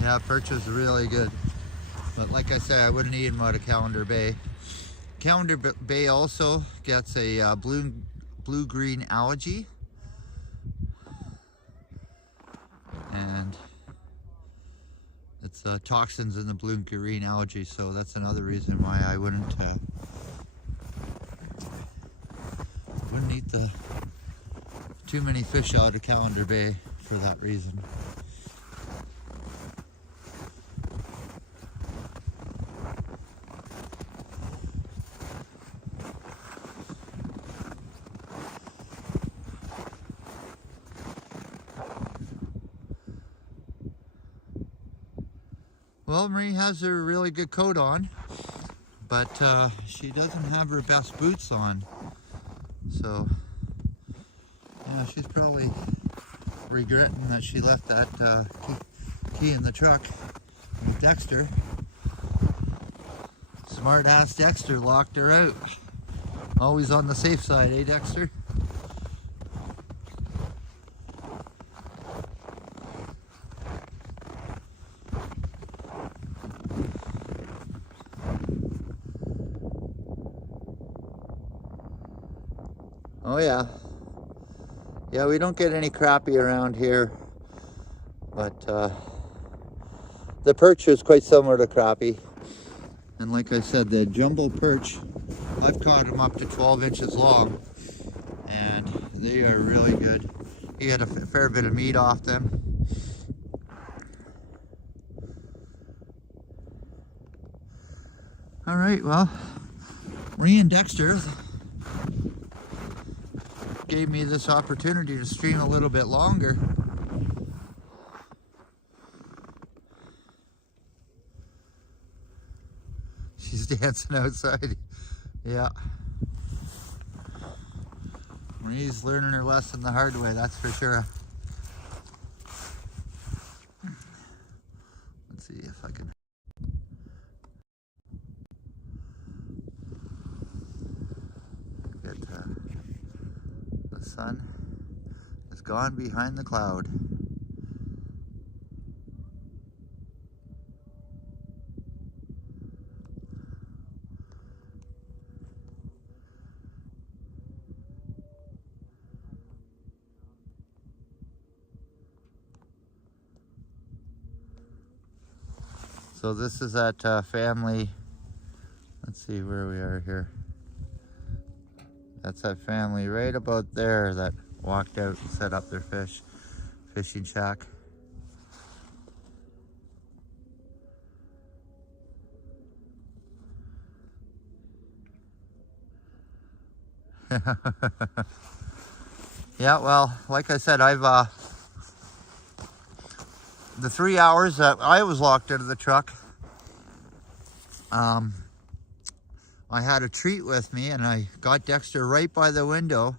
Yeah, perch was really good. But like I said, I wouldn't eat them out of Calendar Bay. Calendar Bay also gets a blue-green algae. And it's toxins in the blue-green algae, so that's another reason why I wouldn't eat too many fish out of Calendar Bay for that reason. Well, Marie has her really good coat on, but she doesn't have her best boots on. So, yeah, she's probably regretting that she left that key in the truck with Dexter. Smart ass Dexter locked her out. Always on the safe side, eh, Dexter? Oh yeah. Yeah, we don't get any crappie around here, but the perch is quite similar to crappie. And like I said, the jumbo perch, I've caught them up to 12 inches long, and they are really good. You get a fair bit of meat off them. All right, well, Marie and Dexter gave me this opportunity to stream a little bit longer. She's dancing outside. Yeah. Marie's learning her lesson the hard way, that's for sure. Let's see if I can. Get the sun has gone behind the cloud. So this is that family, let's see where we are here. That's that family right about there that walked out and set up their fishing shack. Yeah, well, like I said, I've the 3 hours that I was locked out of the truck, I had a treat with me, and I got Dexter right by the window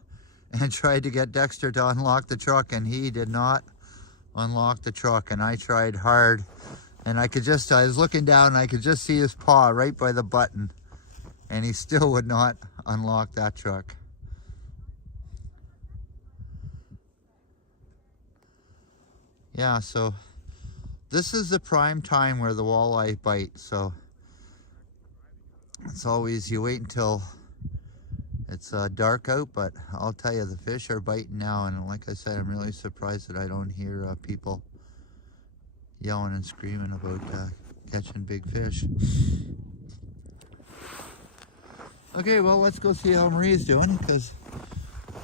and tried to get Dexter to unlock the truck, and he did not unlock the truck. And I tried hard, and I was looking down and I could just see his paw right by the button, and he still would not unlock that truck. Yeah, so this is the prime time where the walleye bite, so it's always, you wait until it's dark out, but I'll tell you, the fish are biting now, and like I said, I'm really surprised that I don't hear people yelling and screaming about catching big fish. Okay, well, let's go see how Marie's doing, because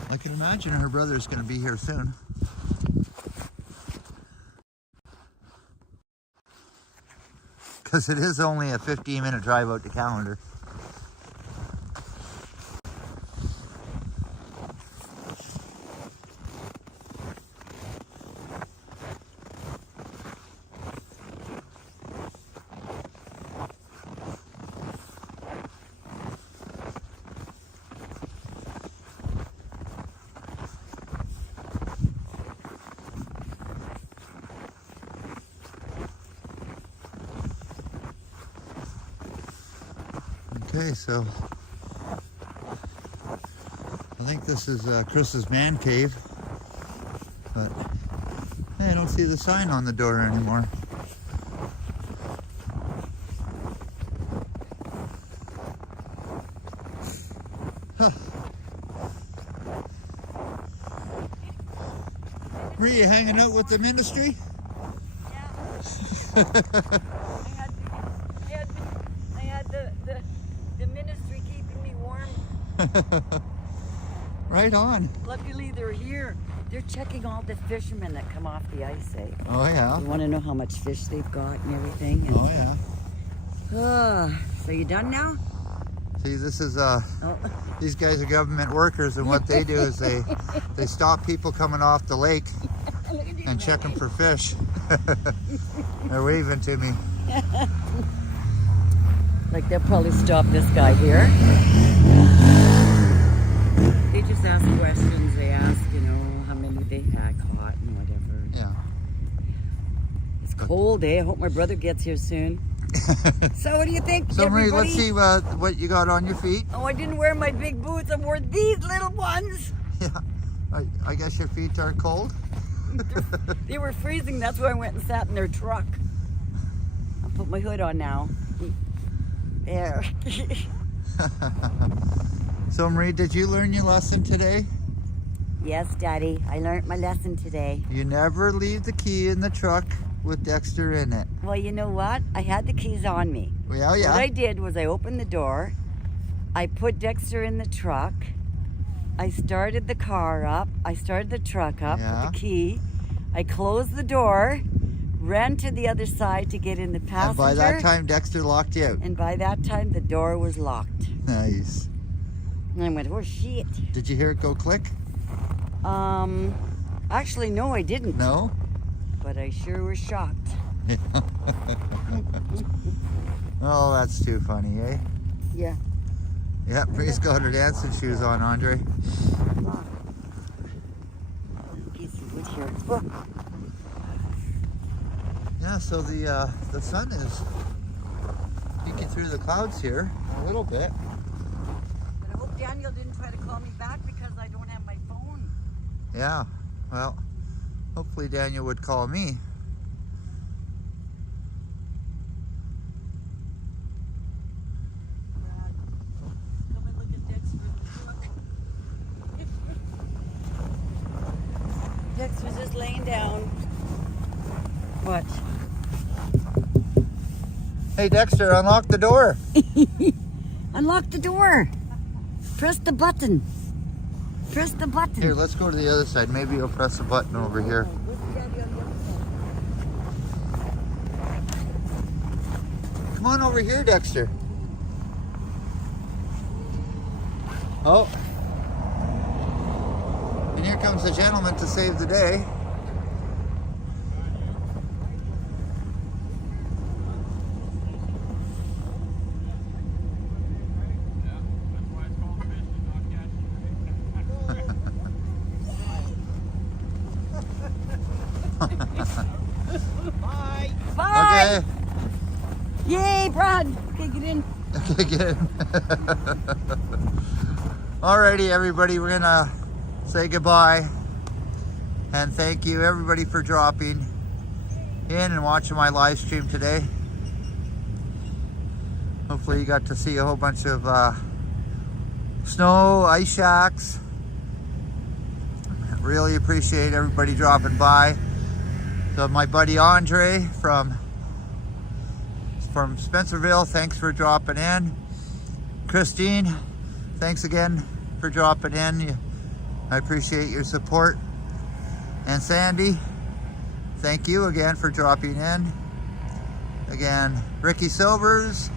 I can imagine her brother's going to be here soon. Because it is only a 15-minute drive out to Calendar. Okay, so I think this is Chris's man cave, but hey, I don't see the sign on the door anymore. Were you hanging out with the ministry? Yeah. I had the ministry keeping me warm. Right on. Luckily they're here. They're checking all the fishermen that come off the ice, eh? Oh yeah. You want to know how much fish they've got and everything? And, Oh yeah. so you done now? See, this is Oh. these guys are government workers, and what they do is they stop people coming off the lake and check them for fish. They're waving to me. Like they'll probably stop this guy here. They just ask questions. They ask, you know, how many they had caught and whatever. Yeah. It's cold, eh? I hope my brother gets here soon. So what do you think, So Marie, everybody? let's see what you got on your feet. Oh, I didn't wear my big boots. I wore these little ones. Yeah. I guess your feet are cold. They were freezing. That's why I went and sat in their truck. I'll put my hood on now. There. So Marie, did you learn your lesson today? Yes, Daddy. I learned my lesson today. You never leave the key in the truck with Dexter in it. Well, you know what? I had the keys on me. Well, What yeah. I did was I opened the door. I put Dexter in the truck. I started the car up. I started the truck up Yeah. with the key. I closed the door, ran to the other side to get in the passenger. And by that time, Dexter locked you out. And by that time, the door was locked. Nice. And I went, oh shit. Did you hear it go click? Actually, no, I didn't. No? But I sure was shocked. Oh, that's too funny, eh? Yeah. Yeah, Marie's got her dancing shoes on, Andre. Piece of wood here. Oh. Yeah, so the sun is peeking through the clouds here a little bit. But I hope Daniel didn't try to call me back because I don't have my phone. Yeah, well, hopefully Daniel would call me. Brad, come and look at Dexter in the truck. Dexter's just laying down. What? Hey Dexter, unlock the door. Unlock the door. Press the button. Press the button. Here, let's go to the other side. Maybe you'll press a button over here. Where's Daddy on the other side? Come on over here, Dexter. Oh. And here comes the gentleman to save the day. Bye. Okay. Yay, Brad. Okay, get in. Okay, get in. Alrighty, everybody, we're gonna say goodbye. And thank you, everybody, for dropping in and watching my live stream today. Hopefully you got to see a whole bunch of snow, ice shacks. Really appreciate everybody dropping by. So my buddy Andre from Spencerville, thanks for dropping in. Christine, thanks again for dropping in. I appreciate your support. And Sandy, thank you again for dropping in. Again, Ricky Silvers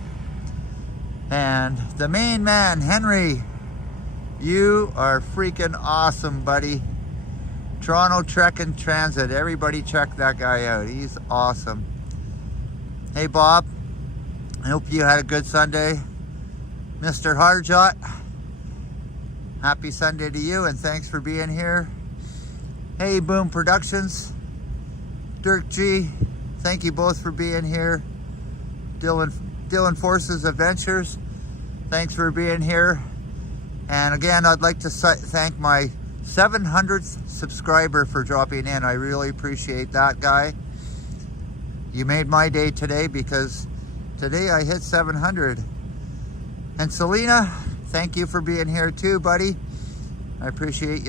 and the main man, Henry. You are freaking awesome, buddy. Toronto Trek and Transit. Everybody check that guy out. He's awesome. Hey, Bob. I hope you had a good Sunday. Mr. Harjot, happy Sunday to you, and thanks for being here. Hey, Boom Productions. Dirk G, thank you both for being here. Dylan Forces Adventures, thanks for being here. And again, I'd like to thank my 700th subscriber for dropping in. I really appreciate that, guy. You made my day today because today I hit 700. And Selena, thank you for being here too, buddy. I appreciate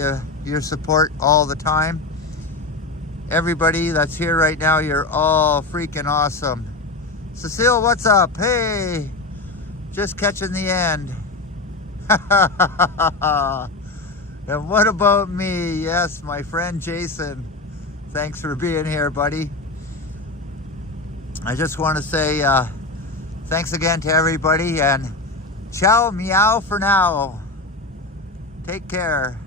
your support all the time. Everybody that's here right now, you're all freaking awesome. Cecile, what's up? Hey, just catching the end. And what about me? Yes, my friend Jason. Thanks for being here, buddy. I just want to say thanks again to everybody, and ciao, meow for now. Take care.